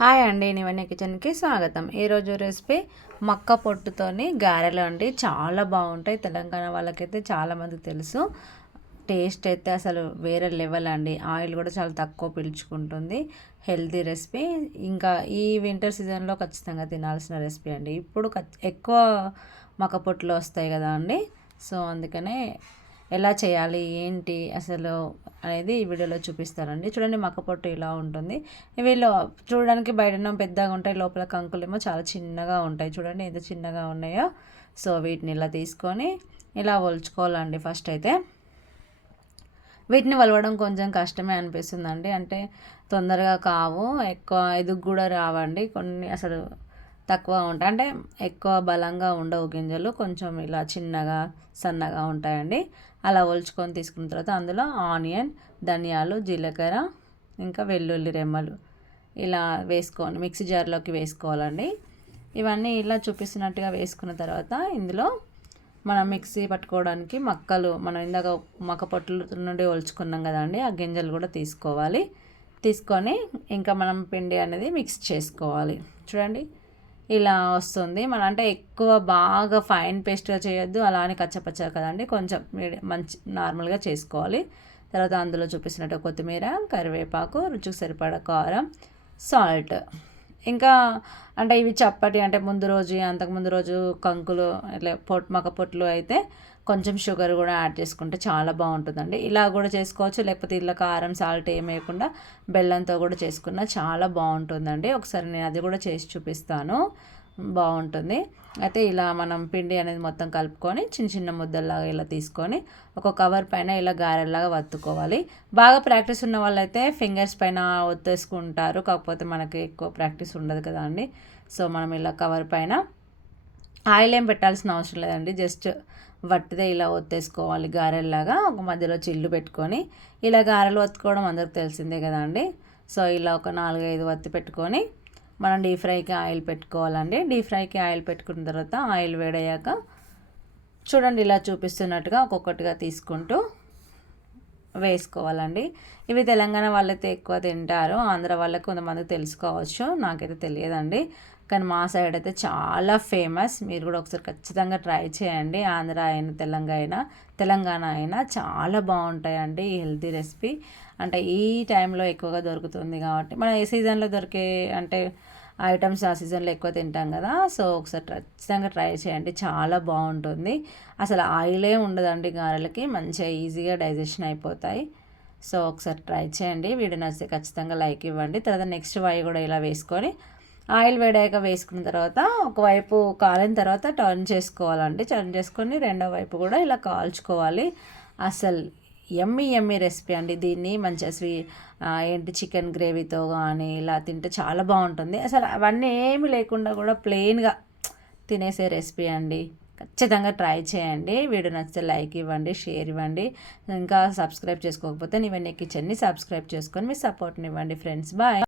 Hi అండి నివన్య కిచెన్కి స్వాగతం. ఈరోజు రెసిపీ మక్క పొట్టుతోని గారెలు అండి. చాలా బాగుంటాయి. తెలంగాణ వాళ్ళకైతే చాలామందికి తెలుసు. టేస్ట్ అయితే అసలు వేరే లెవెల్ అండి. ఆయిల్ కూడా చాలా తక్కువ పీల్చుకుంటుంది. Healthy recipe. ఇంకా ఈ వింటర్ సీజన్లో ఖచ్చితంగా తినాల్సిన రెసిపీ అండి. ఇప్పుడు ఎక్కువ మక్క పొట్టులు వస్తాయి కదా అండి. సో అందుకనే ఎలా చేయాలి ఏంటి అసలు అనేది ఈ వీడియోలో చూపిస్తారండి చూడండి మక్క పొట్టు ఇలా ఉంటుంది. వీళ్ళు చూడడానికి బయట పెద్దగా ఉంటాయి లోపల కంకులేమో చాలా చిన్నగా ఉంటాయి. చూడండి ఎంత చిన్నగా ఉన్నాయో. సో వీటిని ఇలా తీసుకొని ఇలా ఒలుచుకోవాలండి ఫస్ట్ అయితే. వీటిని వలవడం కొంచెం కష్టమే అనిపిస్తుందండి. అంటే తొందరగా కావు ఎక్కువ ఎదుగు కూడా రావండి. కొన్ని అసలు తక్కువ ఉంటాయి. అంటే ఎక్కువ బలంగా ఉండవు గింజలు. కొంచెం ఇలా చిన్నగా సన్నగా ఉంటాయండి. అలా ఒలుచుకొని తీసుకున్న తర్వాత అందులో ఆనియన్ ధనియాలు జీలకర్ర ఇంకా వెల్లుల్లి రెమ్మలు ఇలా వేసుకొని మిక్సీ జార్లోకి వేసుకోవాలండి. ఇవన్నీ ఇలా చూపిస్తున్నట్టుగా వేసుకున్న తర్వాత ఇందులో మనం మిక్సీ పట్టుకోవడానికి మక్కలు మనం ఇందాక మక్క పొట్టుల నుండి ఒలుచుకున్నాం కదండి ఆ గింజలు కూడా తీసుకోవాలి. తీసుకొని ఇంకా మనం పిండి అనేది మిక్స్ చేసుకోవాలి. చూడండి. ఇలా వస్తుంది. మన అంటే ఎక్కువ బాగా ఫైన్ పేస్ట్గా చేయొద్దు. అలా అని కచ్చపచ్చ కదండి. కొంచెం మంచి నార్మల్గా చేసుకోవాలి. తర్వాత అందులో చూపిస్తున్నట్టు కొత్తిమీర కరివేపాకు రుచికి సరిపడ కారం సాల్ట్ ఇంకా అంటే ఇవి చప్పటి అంటే ముందు రోజు అంతకుముందు రోజు కంకులు ఇట్లా పొట్ మక్క పొట్లు అయితే కొంచెం షుగర్ కూడా యాడ్ చేసుకుంటే చాలా బాగుంటుందండి. ఇలా కూడా చేసుకోవచ్చు. లేకపోతే ఇలా కారం సాల్ట్ ఏం వేయకుండా బెల్లంతో కూడా చేసుకున్న చాలా బాగుంటుందండి. ఒకసారి నేను అది కూడా చేసి చూపిస్తాను. బాగుంటుంది. అయితే ఇలా మనం పిండి అనేది మొత్తం కలుపుకొని చిన్న చిన్న ముద్దల్లాగా ఇలా తీసుకొని ఒక కవర్ పైన ఇలా గారెల్లాగా వత్తుకోవాలి. బాగా ప్రాక్టీస్ ఉన్న వాళ్ళైతే ఫింగర్స్ పైన ఒత్తేసుకుంటారు. కాకపోతే మనకి ఎక్కువ ప్రాక్టీస్ ఉండదు కదా అండి. సో మనం ఇలా కవర్ పైన ఆయిల్ ఏం పెట్టాల్సిన అవసరం లేదండి. జస్ట్ వట్టిదే ఇలా ఒత్తేసుకోవాలి గారెల్లాగా. ఒక మధ్యలో చిల్లు పెట్టుకొని ఇలా గారెలు ఒత్తుకోవడం అందరికి తెలిసిందే కదా అండి. సో ఇలా ఒక నాలుగైదు వత్తి పెట్టుకొని మనం డీప్ ఫ్రైకి ఆయిల్ పెట్టుకోవాలండి. డీప్ ఫ్రైకి ఆయిల్ పెట్టుకున్న తర్వాత ఆయిల్ వేడయ్యాక చూడండి ఇలా చూపిస్తున్నట్టుగా ఒక్కొక్కటిగా తీసుకుంటూ వేసుకోవాలండి. ఇవి తెలంగాణ వాళ్ళైతే ఎక్కువ తింటారు. ఆంధ్ర వాళ్ళకి కొంతమంది తెలుసుకోవచ్చు. నాకైతే తెలియదండి. కానీ మా సైడ్ అయితే చాలా ఫేమస్. మీరు కూడా ఒకసారి ఖచ్చితంగా ట్రై చేయండి. ఆంధ్ర అయినా తెలంగాణ అయినా తెలంగాణ అయినా చాలా బాగుంటాయండి ఈ హెల్తీ రెసిపీ. అంటే ఈ టైంలో ఎక్కువగా దొరుకుతుంది కాబట్టి. మన ఏ సీజన్లో దొరికే అంటే ఐటమ్స్ ఆ సీజన్లో ఎక్కువ తింటాం కదా సో ఒకసారి ఖచ్చితంగా ట్రై చేయండి. చాలా బాగుంటుంది. అసలు ఆయిలే ఉండదండి గారెలకి మంచిగా ఈజీగా డైజెషన్ అయిపోతాయి. సో ఒకసారి ట్రై చేయండి. వీడియో నచ్చితే ఖచ్చితంగా లైక్ ఇవ్వండి. తర్వాత నెక్స్ట్ వై కూడా ఇలా వేసుకొని ఆయిల్ వేడాక వేసుకున్న తర్వాత ఒకవైపు కాలిన తర్వాత టర్న్ చేసుకోవాలండి. టర్న్ చేసుకొని రెండో వైపు కూడా ఇలా కాల్చుకోవాలి. అసలు ఎమ్మి ఎమ్మి రెసిపీ అండి దీన్ని. మంచిగా స్వీ ఏంటి చికెన్ గ్రేవీతో కానీ ఇలా తింటే చాలా బాగుంటుంది. అసలు అవన్నీ ఏమి లేకుండా కూడా ప్లెయిన్గా తినేసే రెసిపీ అండి. ఖచ్చితంగా ట్రై చేయండి. వీడియో నచ్చితే లైక్ ఇవ్వండి షేర్ ఇవ్వండి. ఇంకా సబ్స్క్రైబ్ చేసుకోకపోతే ఇవన్నీ కిచెన్ని సబ్స్క్రైబ్ చేసుకొని మీ సపోర్ట్ని ఇవ్వండి ఫ్రెండ్స్ బాయ్